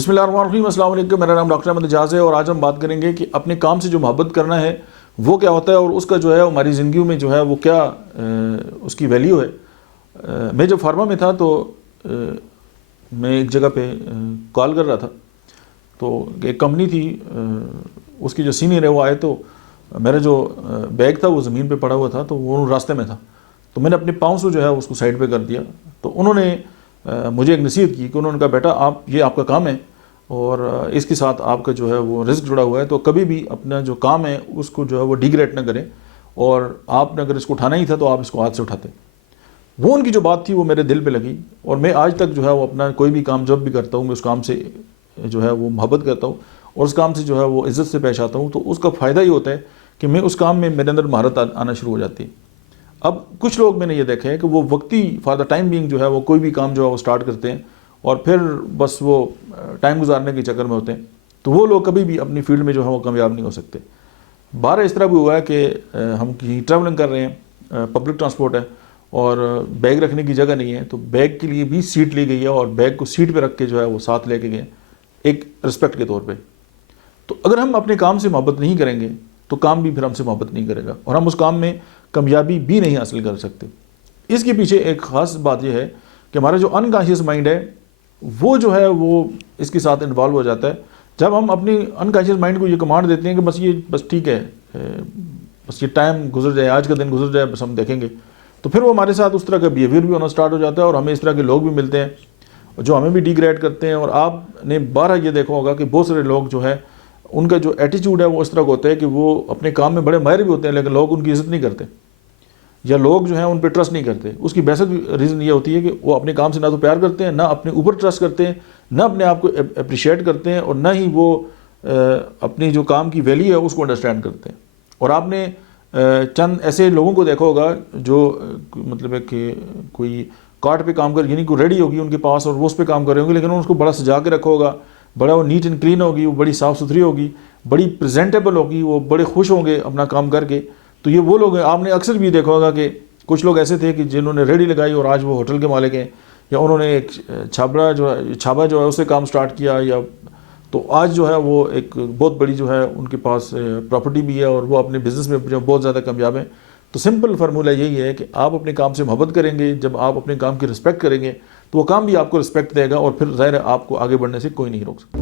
بسم اللہ الرحمن الرحیم، السلام علیکم۔ میرا نام ڈاکٹر احمد اعجاز ہے اور آج ہم بات کریں گے کہ اپنے کام سے جو محبت کرنا ہے وہ کیا ہوتا ہے اور اس کا جو ہے ہماری زندگیوں میں جو ہے وہ کیا اس کی ویلیو ہے۔ میں جب فارما میں تھا تو میں ایک جگہ پہ کال کر رہا تھا، تو ایک کمپنی تھی، اس کی جو سینئر ہے وہ آئے تو میرا جو بیگ تھا وہ زمین پہ پڑا ہوا تھا، تو وہ راستے میں تھا، تو میں نے اپنے پاؤں سے جو ہے اس کو سائڈ پہ کر دیا۔ تو انہوں نے مجھے ایک نصیحت کی کہ انہوں نے کہا بیٹا یہ آپ کا کام ہے اور اس کے ساتھ آپ کا جو ہے وہ رزق جڑا ہوا ہے، تو کبھی بھی اپنا جو کام ہے اس کو جو ہے وہ ڈیگریڈ نہ کریں، اور آپ نے اگر اس کو اٹھانا ہی تھا تو آپ اس کو ہاتھ سے اٹھاتے۔ وہ ان کی جو بات تھی وہ میرے دل پہ لگی، اور میں آج تک جو ہے وہ اپنا کوئی بھی کام جب بھی کرتا ہوں میں اس کام سے جو ہے وہ محبت کرتا ہوں اور اس کام سے جو ہے وہ عزت سے پیش آتا ہوں، تو اس کا فائدہ یہ ہوتا ہے کہ میں اس کام میں میرے اندر مہارت آنا شروع ہو جاتی ہے۔ اب کچھ لوگ میں نے یہ دیکھا ہے کہ وہ وقتی فار دا ٹائم بینگ جو ہے وہ کوئی بھی کام جو ہے وہ سٹارٹ کرتے ہیں اور پھر بس وہ ٹائم گزارنے کے چکر میں ہوتے ہیں، تو وہ لوگ کبھی بھی اپنی فیلڈ میں جو ہے وہ کامیاب نہیں ہو سکتے۔ بارہ اس طرح بھی ہوا ہے کہ ہم کہیں ٹریولنگ کر رہے ہیں، پبلک ٹرانسپورٹ ہے اور بیگ رکھنے کی جگہ نہیں ہے، تو بیگ کے لیے بھی سیٹ لی گئی ہے اور بیگ کو سیٹ پہ رکھ کے جو ہے وہ ساتھ لے کے گئے ایک رسپیکٹ کے طور پہ۔ تو اگر ہم اپنے کام سے محبت نہیں کریں گے تو کام بھی پھر ہم سے محبت نہیں کرے گا اور ہم اس کام میں کامیابی بھی نہیں حاصل کر سکتے۔ اس کے پیچھے ایک خاص بات یہ ہے کہ ہمارا جو انکانشیس مائنڈ ہے وہ جو ہے وہ اس کے ساتھ انوالو ہو جاتا ہے۔ جب ہم اپنی انکانشیس مائنڈ کو یہ کمانڈ دیتے ہیں کہ بس ٹھیک ہے، بس یہ ٹائم گزر جائے، آج کا دن گزر جائے، بس ہم دیکھیں گے، تو پھر وہ ہمارے ساتھ اس طرح کا بیہیویئر بھی ہونا سٹارٹ ہو جاتا ہے اور ہمیں اس طرح کے لوگ بھی ملتے ہیں جو ہمیں بھی ڈیگریڈ کرتے ہیں۔ اور آپ نے بارہ یہ دیکھا ہوگا کہ بہت سارے لوگ جو ہے ان کا جو ایٹیچیوڈ ہے وہ اس طرح کا ہوتا ہے کہ وہ اپنے کام میں بڑے ماہر بھی ہوتے ہیں لیکن لوگ ان کی عزت نہیں کرتے یا لوگ جو ہیں ان پہ ٹرسٹ نہیں کرتے۔ اس کی بیسک ریزن یہ ہوتی ہے کہ وہ اپنے کام سے نہ تو پیار کرتے ہیں، نہ اپنے اوپر ٹرسٹ کرتے ہیں، نہ اپنے آپ کو اپریشیٹ کرتے ہیں، اور نہ ہی وہ اپنی جو کام کی ویلیو ہے اس کو انڈرسٹینڈ کرتے ہیں۔ اور آپ نے چند ایسے لوگوں کو دیکھا ہوگا جو مطلب ہے کہ کوئی کارٹ پہ کام کر، یعنی کوئی ریڈی ہوگی ان کے پاس اور وہ اس پہ کام کر رہے ہوں گے، لیکن انہوں نے اس کو بڑا سجا کے رکھا ہوگا، بڑا وہ نیٹ اینڈ کلین ہوگی، وہ بڑی صاف ستھری ہوگی، بڑی پریزنٹیبل ہوگی، وہ بڑے خوش ہوں گے اپنا کام کر کے۔ تو یہ وہ لوگ ہیں۔ آپ نے اکثر بھی دیکھا ہوگا کہ کچھ لوگ ایسے تھے کہ جنہوں نے ریڈی لگائی اور آج وہ ہوٹل کے مالک ہیں، یا انہوں نے ایک چھابا جو ہے اس سے کام سٹارٹ کیا، یا تو آج جو ہے وہ ایک بہت بڑی جو ہے ان کے پاس پراپرٹی بھی ہے اور وہ اپنے بزنس میں جو بہت زیادہ کامیاب ہیں۔ تو سمپل فارمولہ یہی ہے کہ آپ اپنے کام سے محبت کریں گے، جب آپ اپنے کام کی رسپیکٹ کریں گے تو وہ کام بھی آپ کو رسپیکٹ دے گا، اور پھر ظاہر ہے آپ کو آگے بڑھنے سے کوئی نہیں روک سکتا۔